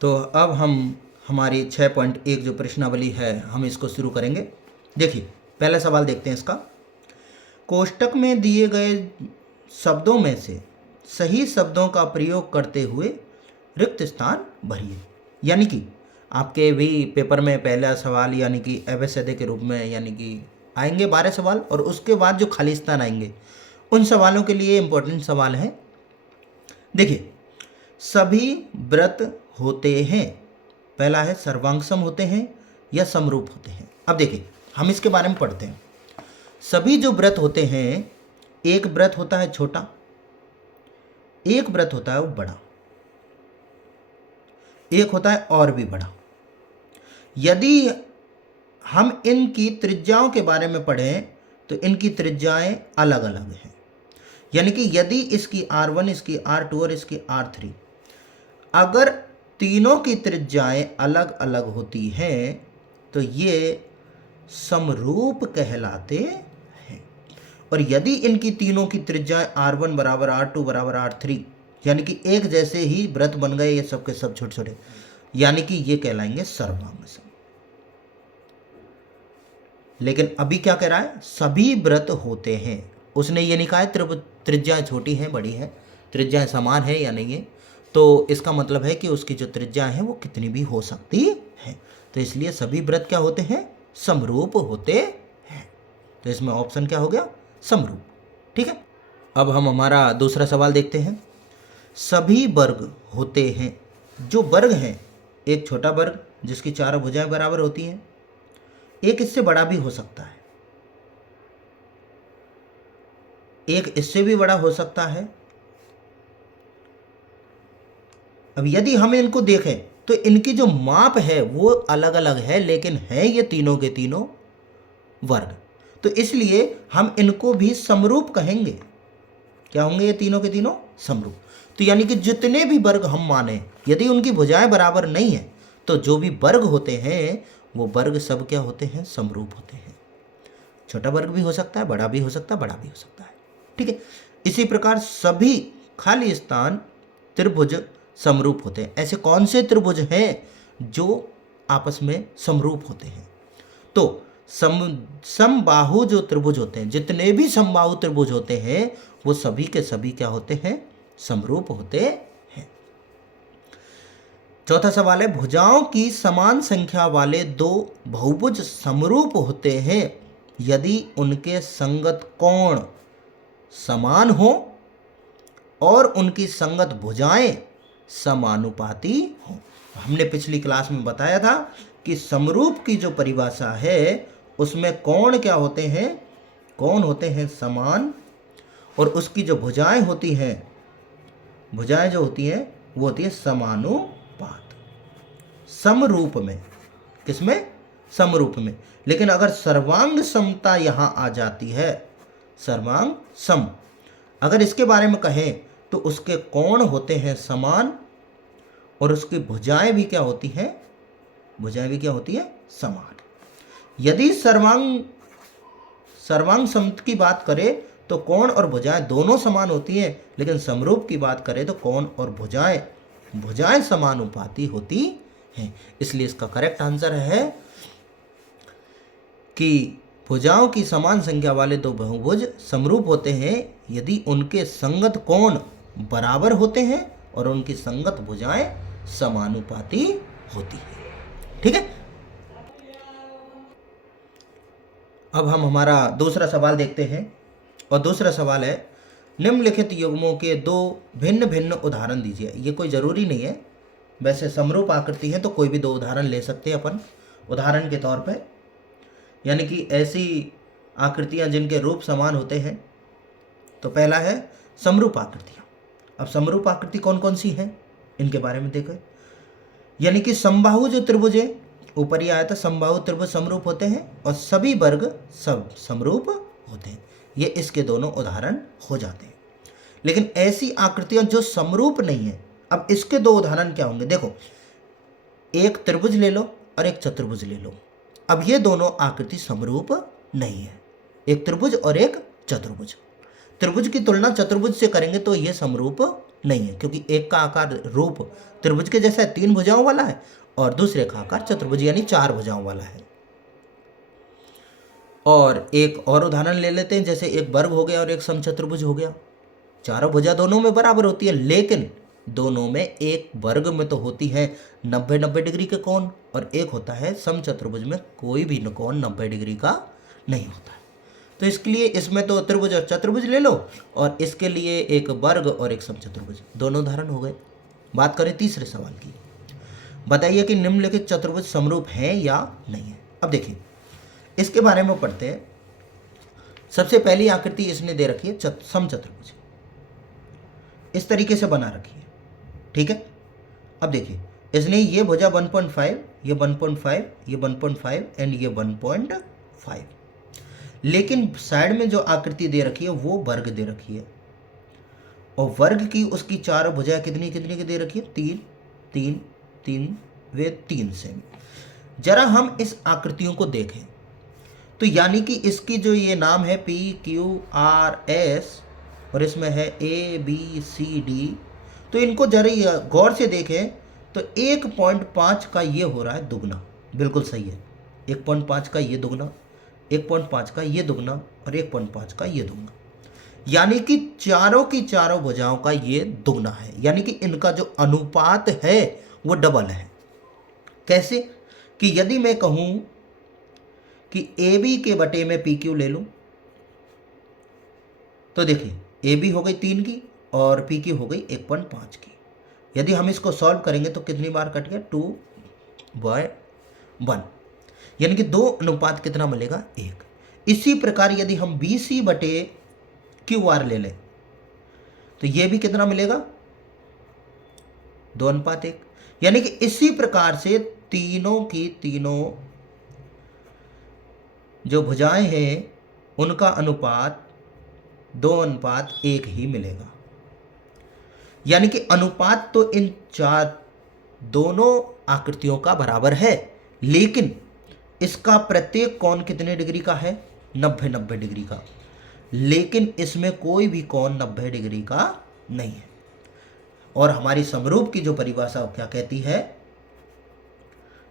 तो अब हम हमारी 6.1 जो प्रश्नावली है हम इसको शुरू करेंगे। देखिए पहला सवाल देखते हैं इसका। कोष्टक में दिए गए शब्दों में से सही शब्दों का प्रयोग करते हुए रिक्त स्थान भरिए। यानी कि आपके भी पेपर में पहला सवाल यानी कि एवश्यदे के रूप में यानी कि आएंगे 12 सवाल, और उसके बाद जो खाली स्थान आएंगे उन सवालों के लिए इम्पोर्टेंट सवाल है। देखिए सभी व्रत होते हैं, पहला है सर्वांगसम होते हैं या समरूप होते हैं। अब देखिए हम इसके बारे में पढ़ते हैं। सभी जो व्रत होते हैं, एक व्रत होता है छोटा, एक व्रत होता है वो बड़ा, एक होता है और भी बड़ा। यदि हम इनकी त्रिज्याओं के बारे में पढ़ें तो इनकी त्रिज्याएं अलग अलग हैं। यानी कि यदि इसकी R1, इसकी R2 और इसकी R3, अगर तीनों की त्रिज्याएं अलग अलग होती हैं तो ये समरूप कहलाते हैं। और यदि इनकी तीनों की त्रिज्याएं R1 बराबर R2 बराबर R3 यानी कि एक जैसे ही व्रत बन गए, ये सब के सब छोटे छोटे, यानी कि ये कहलाएंगे सर्वांगसम। लेकिन अभी क्या कह रहा है, सभी व्रत होते हैं। उसने ये नहीं कहा है त्रिज्याएं छोटी हैं बड़ी हैं, त्रिज्याएं समान है या नहीं है। तो इसका मतलब है कि उसकी जो त्रिज्याएं हैं वो कितनी भी हो सकती है। तो इसलिए सभी व्रत क्या होते हैं, समरूप होते हैं। तो इसमें ऑप्शन क्या हो गया, समरूप। ठीक है, अब हम हमारा दूसरा सवाल देखते हैं। सभी वर्ग होते हैं, जो वर्ग हैं, एक छोटा वर्ग जिसकी चारों भुजाएं बराबर होती हैं, एक इससे बड़ा भी हो सकता है, एक इससे भी बड़ा हो सकता है। अब यदि हम इनको देखें तो इनकी जो माप है वो अलग अलग है, लेकिन है ये तीनों के तीनों वर्ग। तो इसलिए हम इनको भी समरूप कहेंगे। क्या होंगे ये तीनों के तीनों, समरूप। तो यानी कि जितने भी वर्ग हम माने, यदि उनकी भुजाएं बराबर नहीं है तो जो भी वर्ग होते हैं वो वर्ग सब क्या होते हैं, समरूप होते हैं। छोटा वर्ग भी हो सकता है, बड़ा भी हो सकता है, बड़ा भी हो सकता है। ठीक है, इसी प्रकार सभी खाली स्थान त्रिभुज समरूप होते हैं। ऐसे कौन से त्रिभुज हैं जो आपस में समरूप होते हैं? तो समबाहु जो त्रिभुज होते हैं, जितने भी समबाहु त्रिभुज होते हैं वो सभी के सभी क्या होते हैं, समरूप होते हैं। चौथा सवाल है, भुजाओं की समान संख्या वाले दो बहुभुज समरूप होते हैं यदि उनके संगत कोण समान हो और उनकी संगत भुजाएं समानुपाती हो। हमने पिछली क्लास में बताया था कि समरूप की जो परिभाषा है उसमें कोण क्या होते हैं, कोण होते हैं समान, और उसकी जो भुजाएं होती हैं, भुजाएं जो होती हैं वो होती है समानुपात। समरूप में, किसमें, समरूप में। लेकिन अगर सर्वांग समता यहां आ जाती है, सर्वांग सम, अगर इसके बारे में कहें तो उसके कोण होते हैं समान और उसकी भुजाएं भी क्या होती हैं, भुजाएं भी क्या होती है, समान। यदि सर्वांग सम की बात करें तो कोण और भुजाएं दोनों समान होती हैं, लेकिन समरूप की बात करें तो कोण और भुजाएं समानुपाती होती हैं। इसलिए इसका करेक्ट आंसर है कि भुजाओं की समान संख्या वाले दो बहुभुज समरूप होते हैं यदि उनके संगत कोण बराबर होते हैं और उनकी संगत भुजाएं समानुपाती होती हैं। ठीक है, अब हम हमारा दूसरा सवाल देखते हैं। और दूसरा सवाल है, निम्नलिखित युग्मों के दो भिन्न भिन्न उदाहरण दीजिए। ये कोई ज़रूरी नहीं है, वैसे समरूप आकृति है तो कोई भी दो उदाहरण ले सकते हैं अपन उदाहरण के तौर पे। यानी कि ऐसी आकृतियां जिनके रूप समान होते हैं। तो पहला है समरूप आकृतियां। अब समरूप आकृति कौन कौन सी हैं इनके बारे में देखें। यानी कि समबाहु जो त्रिभुज है, ऊपर ही आया था, समबाहु त्रिभुज समरूप होते हैं और सभी वर्ग सब समरूप होते हैं। ये इसके दोनों उदाहरण हो जाते हैं। लेकिन ऐसी आकृतियां जो समरूप नहीं है, अब इसके दो उदाहरण क्या होंगे, देखो एक त्रिभुज ले लो और एक चतुर्भुज ले लो। अब ये दोनों आकृति समरूप नहीं है, एक त्रिभुज और एक चतुर्भुज। त्रिभुज की तुलना चतुर्भुज से करेंगे तो ये समरूप नहीं है, क्योंकि एक का आकार रूप त्रिभुज के जैसा है, 3 भुजाओं वाला है, और दूसरे का आकार चतुर्भुज यानी 4 भुजाओं वाला है। और एक और उदाहरण ले लेते हैं, जैसे एक वर्ग हो गया और एक समचतुर्भुज हो गया। चारों भुजा दोनों में बराबर होती है, लेकिन दोनों में एक वर्ग में तो होती है 90-90 डिग्री के कोण, और एक होता है समचतुर्भुज में कोई भी कोण 90 डिग्री का नहीं होता है। तो इसके लिए इसमें तो त्रिभुज और चतुर्भुज ले लो, और इसके लिए एक वर्ग और एक समचतुर्भुज, दोनों उदाहरण हो गए। बात करें तीसरे सवाल की, बताइए कि निम्नलिखित चतुर्भुज समरूप है या नहीं है। अब देखिए इसके बारे में पढ़ते हैं। सबसे पहली आकृति इसने दे रखी है समचतुर्भुज, इस तरीके से बना रखी है, ठीक है। अब देखिए इसने ये भुजा 1.5, ये 1.5, ये 1.5 एंड ये 1.5, लेकिन साइड में जो आकृति दे रखी है वो वर्ग दे रखी है, और वर्ग की उसकी चारों भुजाएं कितनी कितनी की दे रखी है, 3 3 3 वे 3 से। जरा हम इस आकृतियों को देखें तो यानी कि इसकी जो ये नाम है PQRS और इसमें है ABCD, तो इनको जरा गौर से देखें तो 1.5 का ये हो रहा है दुगना, बिल्कुल सही है। 1.5 का ये दुगना, 1.5 का ये दुगना और 1.5 का ये दुगना, यानी कि चारों की चारों भुजाओं का ये दुगना है, यानी कि इनका जो अनुपात है वो डबल है। कैसे कि यदि मैं कहूं कि AB के बटे में PQ ले लूं, तो देखिए AB हो गई 3 की और PQ हो गई 1.5 की। यदि हम इसको सॉल्व करेंगे तो कितनी बार कट गया, 2/1, यानी कि 2 अनुपात कितना मिलेगा, 1। इसी प्रकार यदि हम BC बटे QR ले लें तो ये भी कितना मिलेगा, 2:1, यानी कि इसी प्रकार से तीनों की तीनों जो भुजाएं हैं उनका अनुपात 2:1 ही मिलेगा। यानी कि अनुपात तो इन चार दोनों आकृतियों का बराबर है, लेकिन इसका प्रत्येक कोण कितने डिग्री का है, 90-90 डिग्री का, लेकिन इसमें कोई भी कोण 90 डिग्री का नहीं है। और हमारी समरूप की जो परिभाषा क्या कहती है,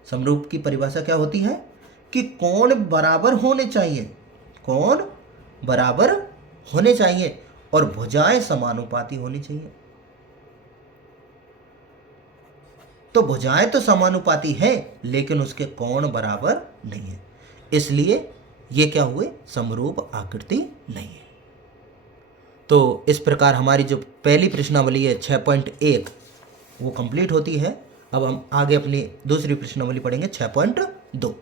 समरूप की परिभाषा क्या होती है कि कोण बराबर होने चाहिए, कोण बराबर होने चाहिए और भुजाएं समानुपाती होनी चाहिए। तो भुजाएं तो समानुपाती हैं लेकिन उसके कोण बराबर नहीं है, इसलिए ये क्या हुए, समरूप आकृति नहीं है। तो इस प्रकार हमारी जो पहली प्रश्नावली है 6.1 वो कंप्लीट होती है। अब हम आगे अपनी दूसरी प्रश्नावली पढ़ेंगे 6.2।